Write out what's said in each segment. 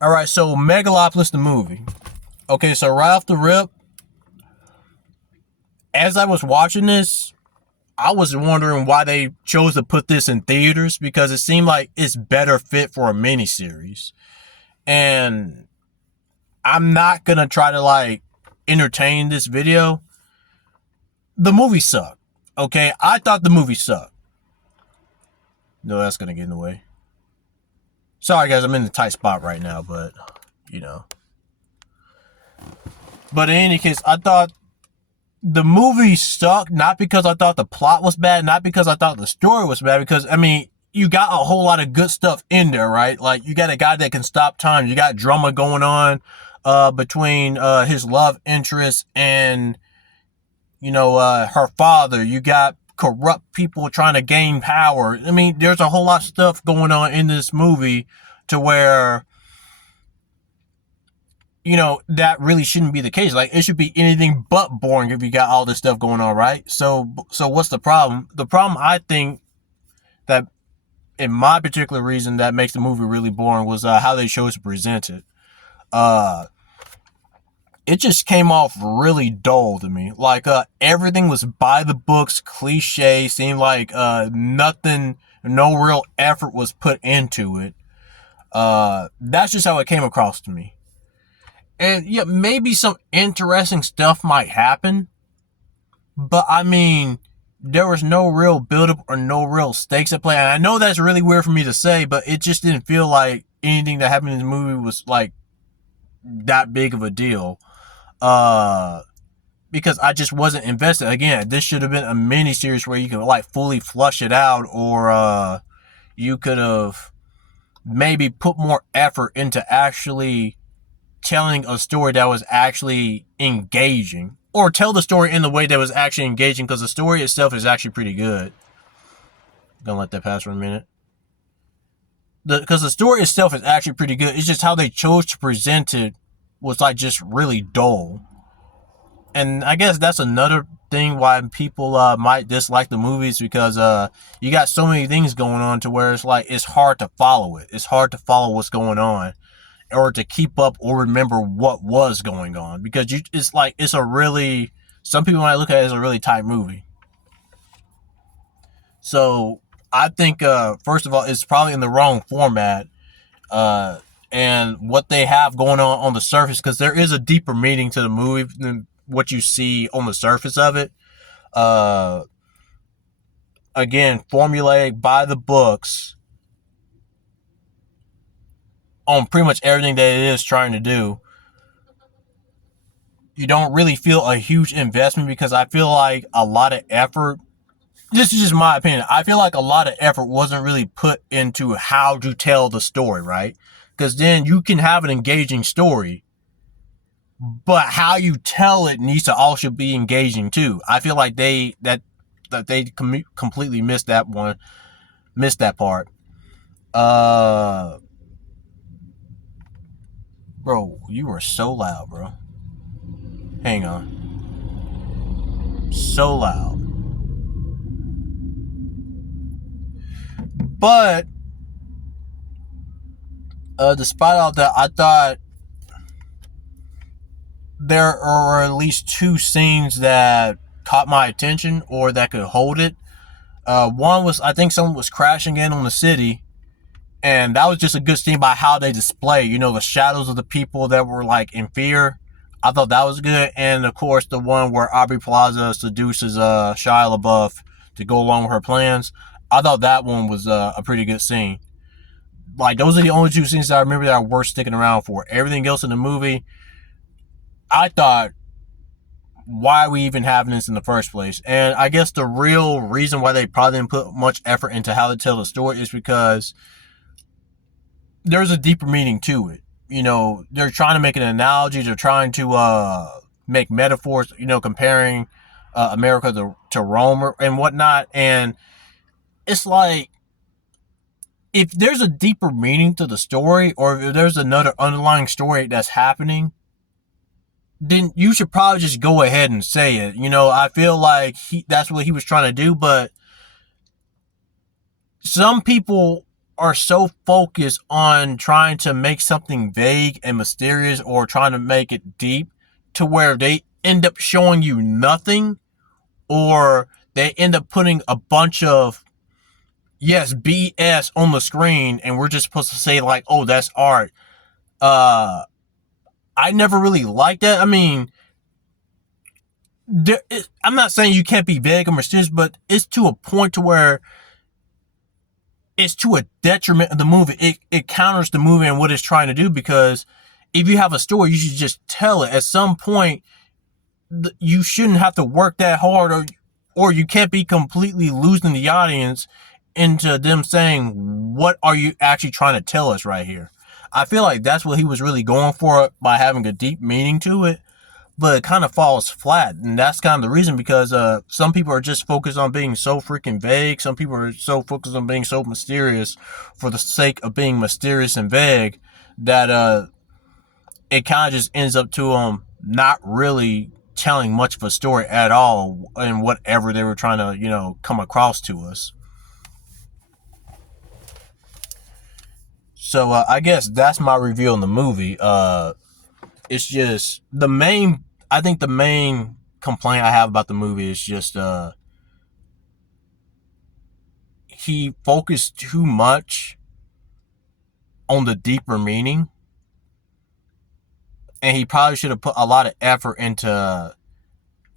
All right, so Megalopolis the movie. Okay, so right off the rip, as I was watching this, I was wondering why they chose to put this in theaters because it seemed like it's better fit for a miniseries. And I'm not gonna try to like entertain this video. The movie sucked. Okay, I thought the movie sucked. No, that's gonna get in the way. Sorry guys, I'm in a tight spot right now, but you know. But in any case, I thought the movie sucked not because I thought the plot was bad, not because I thought the story was bad, because I mean, you got a whole lot of good stuff in there, right? Like you got a guy that can stop time. You got drama going on between his love interest and her father. You got corrupt people trying to gain power. I mean, there's a whole lot of stuff going on in this movie to where that really shouldn't be the case. Like, it should be anything but boring if you got all this stuff going on, right? So what's the problem? The problem, I think, that in my particular reason that makes the movie really boring was how they chose to present it. Uh, it just came off really dull to me. Like, everything was by the books, cliche, seemed like nothing, no real effort was put into it. That's just how it came across to me. And yeah, maybe some interesting stuff might happen, but I mean, there was no real buildup or no real stakes at play. And I know that's really weird for me to say, but it just didn't feel like anything that happened in the movie was like that big of a deal. Uh, because I just wasn't invested. Again, this should have been a mini series where you could like fully flush it out, or you could have maybe put more effort into actually telling a story that was actually engaging, or tell the story in the way that was actually engaging, because the story itself is actually pretty good. Gonna let that pass for a minute. Because the story itself is actually pretty good. It's just how they chose to present it was like just really dull. And I guess that's another thing why people might dislike the movies, because you got so many things going on to where it's like it's hard to follow it. It's hard to follow what's going on, or to keep up or remember what was going on, because it's like it's a really, some people might look at it as a really tight movie. So I think first of all, it's probably in the wrong format, uh, and what they have going on the surface, because there is a deeper meaning to the movie than what you see on the surface of it. Uh, Again, formulaic, by the books on pretty much everything that it is trying to do. You don't really feel a huge investment, because I feel like a lot of effort, this is just my opinion, I feel like a lot of effort wasn't really put into how to tell the story, right? Because then you can have an engaging story, but how you tell it needs to also be engaging too. I feel like they completely missed that one, missed that part. Uh, Bro, you are so loud, bro. Hang on. So loud. But despite all that, I thought there are at least two scenes that caught my attention, or that could hold it. One was, I think someone was crashing in on the city, and that was just a good scene by how they display, the shadows of the people that were like in fear. I thought that was good. And of course, the one where Aubrey Plaza seduces Shia LaBeouf to go along with her plans. I thought that one was a pretty good scene. Like, those are the only two scenes that I remember that are worth sticking around for. Everything else in the movie, I thought, why are we even having this in the first place? And I guess the real reason why they probably didn't put much effort into how to tell the story is because there's a deeper meaning to it. They're trying to make an analogy. They're trying to make metaphors, comparing America to Rome and whatnot. And it's like, if there's a deeper meaning to the story, or if there's another underlying story that's happening, then you should probably just go ahead and say it. I feel like that's what he was trying to do, but some people are so focused on trying to make something vague and mysterious or trying to make it deep to where they end up showing you nothing, or they end up putting a bunch of BS on the screen and we're just supposed to say like, oh, that's art. I never really liked that. I mean, I'm not saying you can't be vague or mysterious, but it's to a point to where it's to a detriment of the movie. It counters the movie and what it's trying to do, because if you have a story, you should just tell it. At some point, you shouldn't have to work that hard, or you can't be completely losing the audience into them saying, what are you actually trying to tell us right here? I feel like that's what he was really going for by having a deep meaning to it, but it kind of falls flat. And that's kind of the reason, because some people are just focused on being so freaking vague. Some people are so focused on being so mysterious for the sake of being mysterious and vague that it kind of just ends up to not really telling much of a story at all in whatever they were trying to, come across to us. So I guess that's my review on the movie. It's just I think the main complaint I have about the movie is just he focused too much on the deeper meaning, and he probably should have put a lot of effort into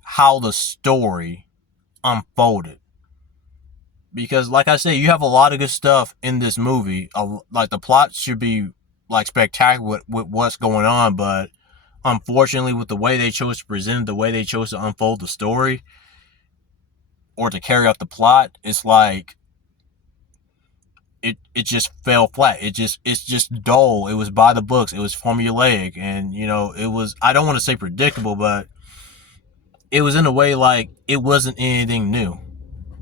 how the story unfolded. Because, like I said, you have a lot of good stuff in this movie. Like, the plot should be like spectacular with what's going on, but unfortunately, with the way they chose to present, the way they chose to unfold the story, or to carry out the plot, it's like it just fell flat. It's just dull. It was by the books. It was formulaic, and it was, I don't want to say predictable, but it was in a way like it wasn't anything new.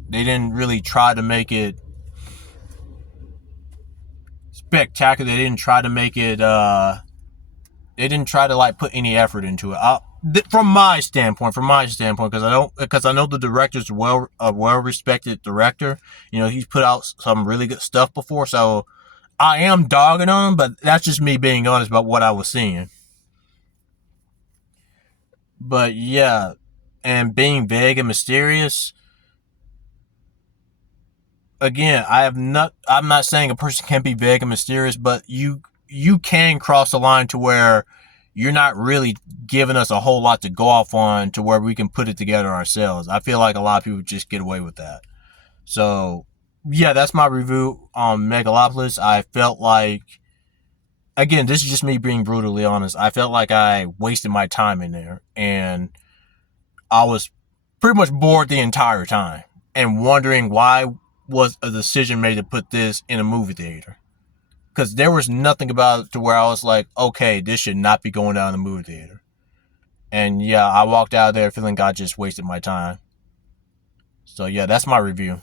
They didn't really try to make it spectacular. They didn't try to make it they didn't try to like put any effort into it. From my standpoint, because I know the director's a well respected director. He's put out some really good stuff before, so I am dogging on him, but that's just me being honest about what I was seeing. But yeah, and being vague and mysterious. Again, I'm not saying a person can't be vague and mysterious, but you can cross the line to where you're not really giving us a whole lot to go off on to where we can put it together ourselves. I feel like a lot of people just get away with that. So yeah, that's my review on Megalopolis. I felt like, again, this is just me being brutally honest, I felt like I wasted my time in there, and I was pretty much bored the entire time and wondering why was a decision made to put this in a movie theater. Because there was nothing about it to where I was like, okay, this should not be going down in the movie theater. And yeah, I walked out of there feeling I just wasted my time. So yeah, that's my review.